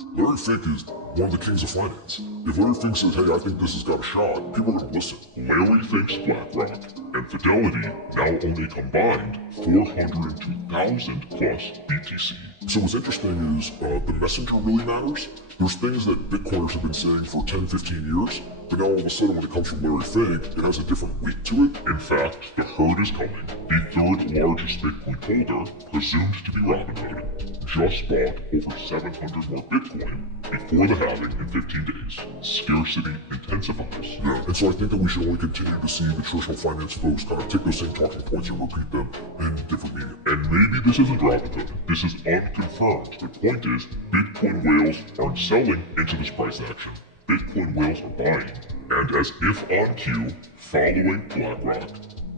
Larry Fink is one of the kings of finance. If Larry Fink says, hey, I think this has got a shot, people are going to listen. Larry Fink's BlackRock and Fidelity now own a combined 402,000 plus BTC. So what's interesting is the messenger really matters. There's things that Bitcoiners have been saying for 10, 15 years, but now all of a sudden when it comes from Larry Fink, it has a different weight to it. In fact, the herd is coming. The third largest Bitcoin holder, presumed to be Robinhood, just bought over 700 more Bitcoin before the halving in 15 days. Scarcity intensifies. Yeah, and so I think that we should only continue to see the traditional finance folks kind of take those same talking points and repeat them in different media. And maybe this isn't Robinhood. This is unconfirmed. The point is, Bitcoin whales aren't selling into this price action. Bitcoin whales are buying. And as if on cue, following BlackRock,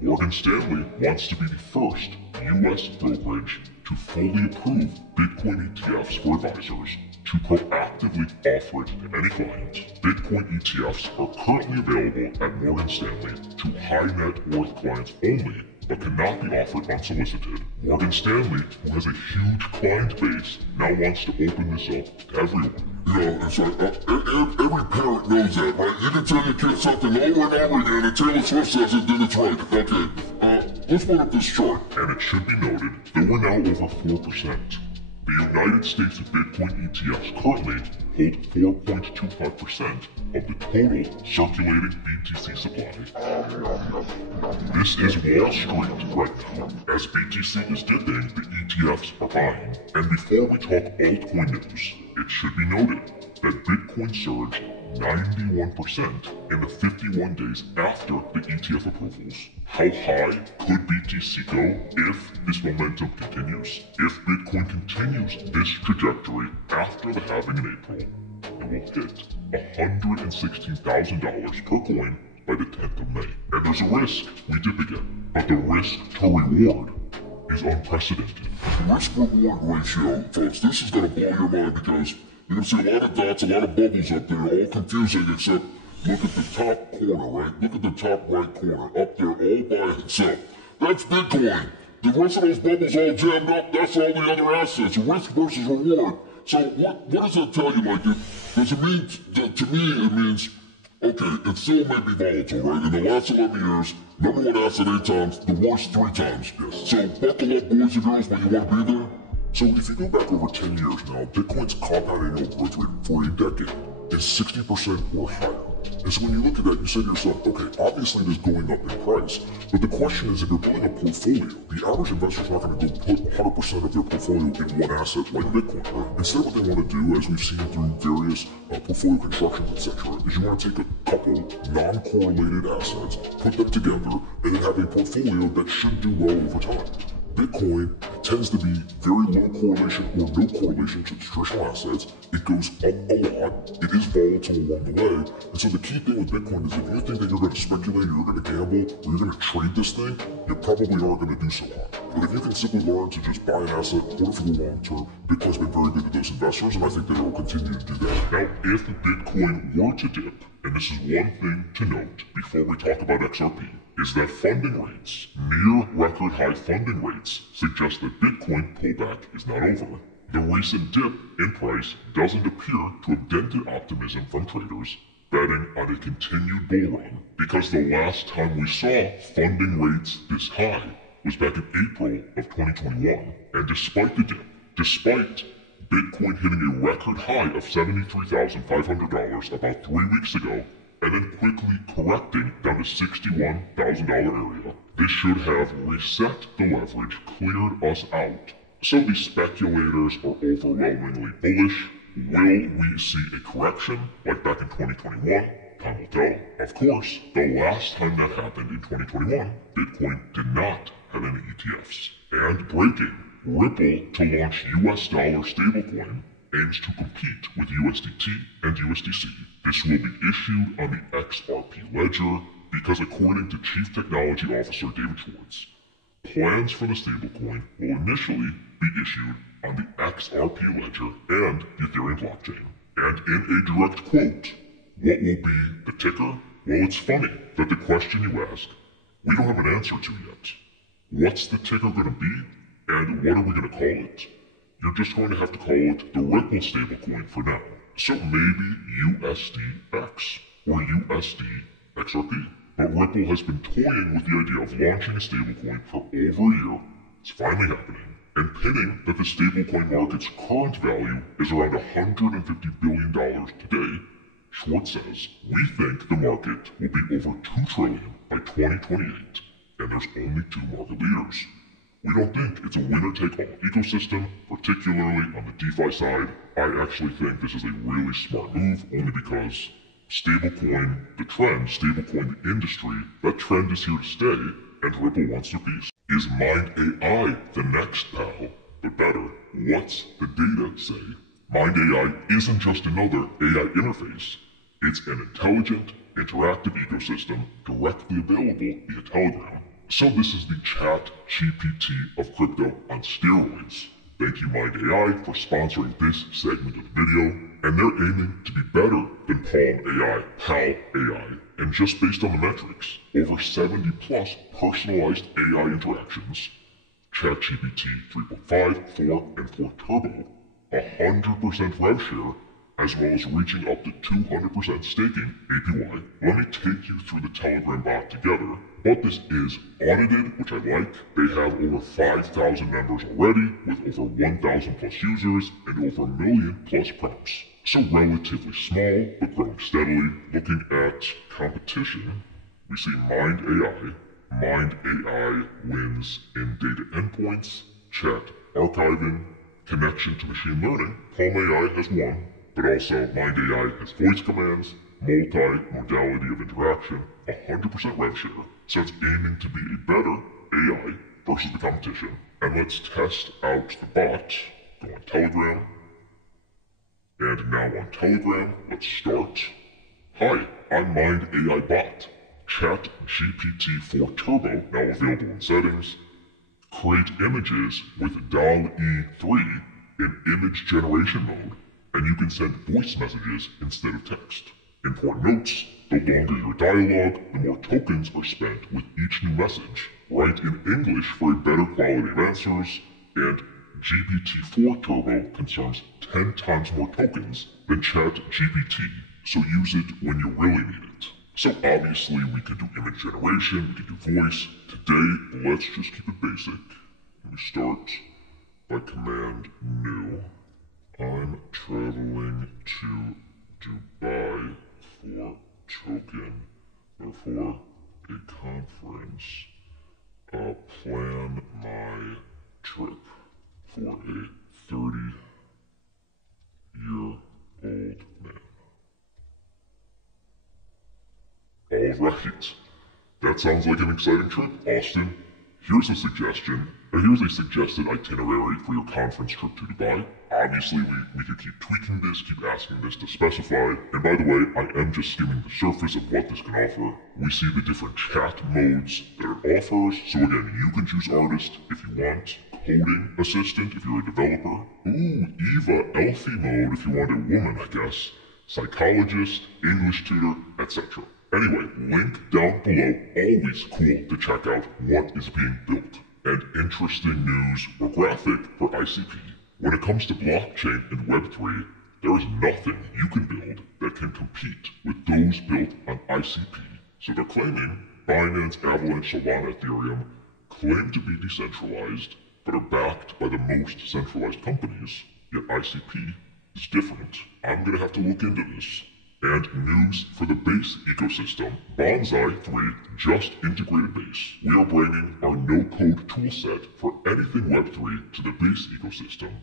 Morgan Stanley wants to be the first U.S. brokerage to fully approve Bitcoin ETFs for advisors to proactively offer it to any client. Bitcoin ETFs are currently available at Morgan Stanley to high net worth clients only, but cannot be offered unsolicited. Morgan Stanley, who has a huge client base, now wants to open this up to everyone. Yeah, it's like, every parent knows that, right? You can tell your kid something over and over again, and Taylor Swift says it, then it's right. Okay, let's put up this chart. And it should be noted that we're now over 4%. The United States Bitcoin ETFs currently hold 4.25% of the total circulating BTC supply. This is Wall Street right now. As BTC is dipping, the ETFs are buying. And before we talk altcoin news, it should be noted that Bitcoin surged 91% in the 51 days after the ETF approvals. How high could BTC go if this momentum continues? If Bitcoin continues this trajectory after the halving in April, it will hit $116,000 per coin by the 10th of May. And there's a risk we dip again, but the risk to reward is unprecedented. Risk-reward ratio, folks, this is going to blow your mind because you're going to see a lot of dots, a lot of bubbles up there, all confusing, except look at the top corner, right? Look at the top right corner, up there, all by itself. That's Bitcoin. The rest of those bubbles all jammed up, that's all the other assets, risk versus reward. So what does that tell you? Like, does it mean, to me, it means, okay, it still may be volatile, right? In the last 11 years, number one asset 8 times, the worst 3 times. Yes. So buckle up, boys and girls, but you want to be there? So if you go back over 10 years now, Bitcoin's compound annual growth rate for a decade is 60% or higher. And so when you look at that, you say to yourself, okay, obviously it is going up in price, but the question is if you're building a portfolio, the average investor's not going to go put 100% of their portfolio in one asset like Bitcoin. Instead, what they want to do, as we've seen through various portfolio constructions, etc., is you want to take a couple non-correlated assets, put them together, and then have a portfolio that should do well over time. Bitcoin tends to be very low correlation or no correlation to traditional assets. It goes up a lot. It is volatile along the way. And so the key thing with Bitcoin is if you think that you're going to speculate, or you're going to gamble, or you're going to trade this thing, you probably aren't going to do so hot. But if you can simply learn to just buy an asset, hold it for the long term, Bitcoin's been very good to those investors, and I think that it will continue to do that. Now, if Bitcoin were to dip, and this is one thing to note before we talk about XRP, is that funding rates, near record high funding rates, suggest that Bitcoin pullback is not over. The recent dip in price doesn't appear to have dented optimism from traders betting on a continued bull run, because the last time we saw funding rates this high was back in April of 2021. And despite the dip, despite Bitcoin hitting a record high of $73,500 about 3 weeks ago, and then quickly correcting down to $61,000 area, this should have reset the leverage, cleared us out. So the speculators are overwhelmingly bullish. Will we see a correction like back in 2021? Time will tell. Of course, the last time that happened in 2021, Bitcoin did not have any ETFs. And breaking, Ripple to launch US dollar stablecoin aims to compete with USDT and USDC. This will be issued on the XRP ledger because according to Chief Technology Officer David Schwartz, plans for the stablecoin will initially be issued on the XRP ledger and the Ethereum blockchain. And in a direct quote, what will be the ticker? Well, it's funny that the question you ask, we don't have an answer to yet. What's the ticker going to be? And what are we going to call it? you're just going to have to call it the Ripple stablecoin for now. So maybe USDX or USDXRP. But Ripple has been toying with the idea of launching a stablecoin for over a year. It's finally happening. And pitting that the stablecoin market's current value is around $150 billion today, Schwartz says, we think the market will be over $2 trillion by 2028, and there's only two market leaders. We don't think it's a winner-take-all ecosystem, particularly on the DeFi side. I actually think this is a really smart move, only because stablecoin, the trend, stablecoin, the industry, that trend is here to stay, and Ripple wants their piece. Is Mind AI the next pal? But better, what's the data say? Mind AI isn't just another AI interface. It's an intelligent, interactive ecosystem directly available via Telegram. So this is the chat GPT of crypto on steroids. Thank you Mind AI for sponsoring this segment of the video, and they're aiming to be better than Palm AI, Pal AI, and just based on the metrics, over 70 plus personalized AI interactions, ChatGPT 3.5, 4, and 4 Turbo, 100% rev share, as well as reaching up to 200% staking APY. Let me take you through the Telegram bot together. But this is audited, which I like. They have over 5,000 members already, with over 1,000 plus users and over 1 million plus prompts. So relatively small, but growing steadily. Looking at competition, we see Mind AI. Mind AI wins in data endpoints, chat archiving, connection to machine learning. Palm AI has won, but also Mind AI has voice commands, multi-modality of interaction, 100% rev share, so it's aiming to be a better AI versus the competition. And let's test out the bot. Go on Telegram. And now on Telegram, let's start. Hi, I'm Mind AI Bot. Chat GPT-4 Turbo, now available in settings. Create images with DALL-E 3 in image generation mode, and you can send voice messages instead of text. Important notes, the longer your dialogue, the more tokens are spent with each new message. Write in English for a better quality of answers, and GPT-4 Turbo consumes 10 times more tokens than ChatGPT, so use it when you really need it. So obviously we could do image generation, we could do voice. Today, let's just keep it basic. Let me start by command new. I'm traveling to Dubai for token, or for a conference. Plan my trip for a 30-year-old man. Alright, that sounds like an exciting trip, Austin. Here's a suggestion, or here's a suggested itinerary for your conference trip to Dubai. Obviously, we could keep tweaking this, keep asking this to specify. And by the way, I am just skimming the surface of what this can offer. We see the different chat modes that it offers. So again, you can choose artist if you want, coding assistant if you're a developer. Ooh, Eva Elfie mode if you want a woman, I guess. Psychologist, English tutor, etc. Anyway, link down below. Always cool to check out what is being built. And interesting news or graphic for ICP. When it comes to blockchain and Web3, there is nothing you can build that can compete with those built on ICP. So they're claiming Binance, Avalanche, Solana, Ethereum claim to be decentralized, but are backed by the most centralized companies. Yet ICP is different. I'm gonna have to look into this. And news for the base ecosystem. Bonsai 3 just integrated base. We are bringing our no-code toolset for anything Web3 to the base ecosystem.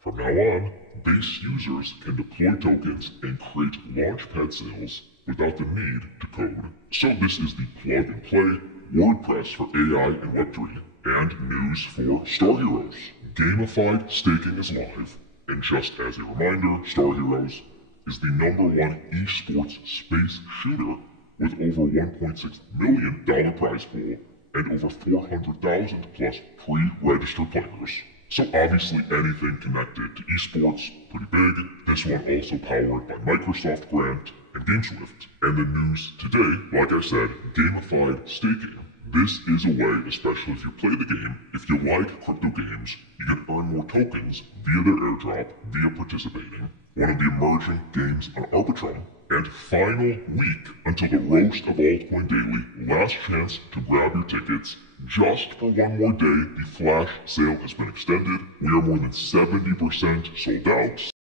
From now on, base users can deploy tokens and create launchpad sales without the need to code. So this is the plug-and-play WordPress for AI and Web3. And news for Star Heroes. Gamified staking is live. And just as a reminder, Star Heroes is the #1 esports space shooter with over $1.6 million prize pool and over 400,000 plus pre-registered players. So obviously anything connected to esports, pretty big. This one also powered by Microsoft Grant and GameSwift. And the news today, like I said, gamified staking. This is a way, especially if you play the game, if you like crypto games, you can earn more tokens via their airdrop, via participating. One of the emerging games on Arbitrum. And final week until the roast of Altcoin Daily. Last chance to grab your tickets. Just for one more day, the flash sale has been extended. We are more than 70% sold out.